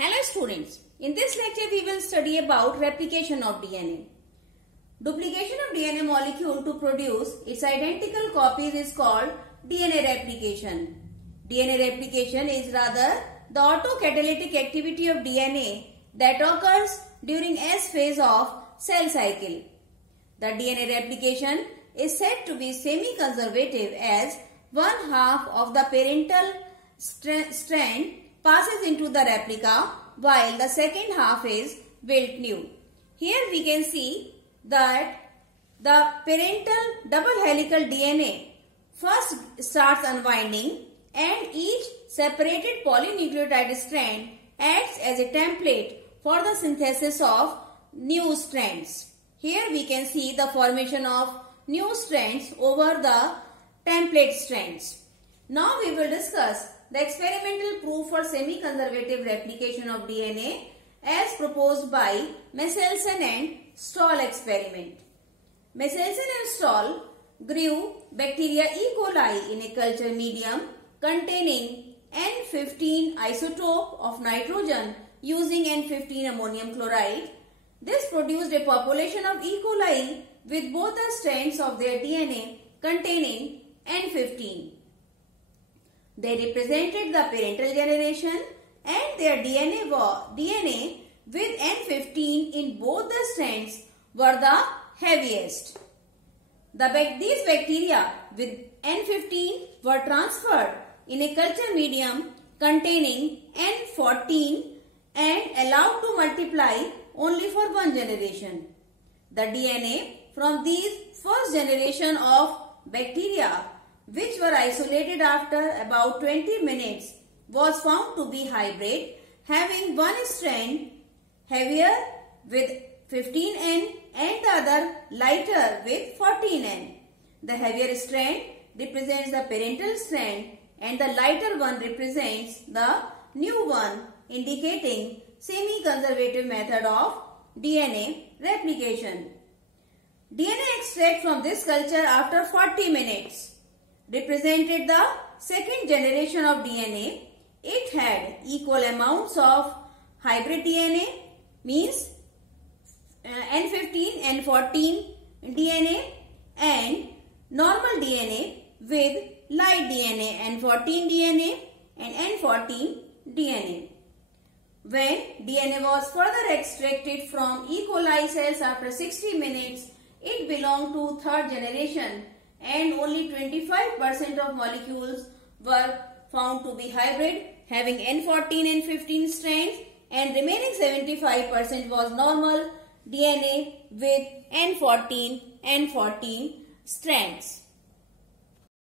Hello students, in this lecture we will study about replication of DNA. Duplication of DNA molecule to produce its identical copies is called DNA replication. DNA replication is rather the autocatalytic activity of DNA that occurs during S phase of cell cycle. The DNA replication is said to be semi-conservative as one half of the parental strand passes into the replica while the second half is built new. Here we can see that the parental double helical DNA first starts unwinding and each separated polynucleotide strand acts as a template for the synthesis of new strands. Here we can see the formation of new strands over the template strands. Now we will discuss the experimental proof for semi-conservative replication of DNA as proposed by Michelson and Stoll experiment. Michelson and Stoll grew bacteria E. coli in a culture medium containing N15 isotope of nitrogen using N15 ammonium chloride. This produced a population of E. coli with both the strands of their DNA containing N15. They represented the parental generation and their DNA with N15 in both the strands were the heaviest. These bacteria with N15 were transferred in a culture medium containing N14 and allowed to multiply only for one generation. The DNA from these first generation of bacteria, which were isolated after about 20 minutes, was found to be hybrid, having one strand heavier with 15N and the other lighter with 14N. The heavier strand represents the parental strand and the lighter one represents the new one, indicating semi-conservative method of DNA replication. DNA extract from this culture after 40 minutes represented the second generation of DNA. It had equal amounts of hybrid DNA, means N15 and N14 DNA, and normal DNA with light DNA, N14 DNA and N14 DNA. When DNA was further extracted from E. coli cells after 60 minutes, it belonged to third generation and only 25% of molecules were found to be hybrid, having N14 and N15 strands, and remaining 75% was normal DNA with N14 and N14 strands.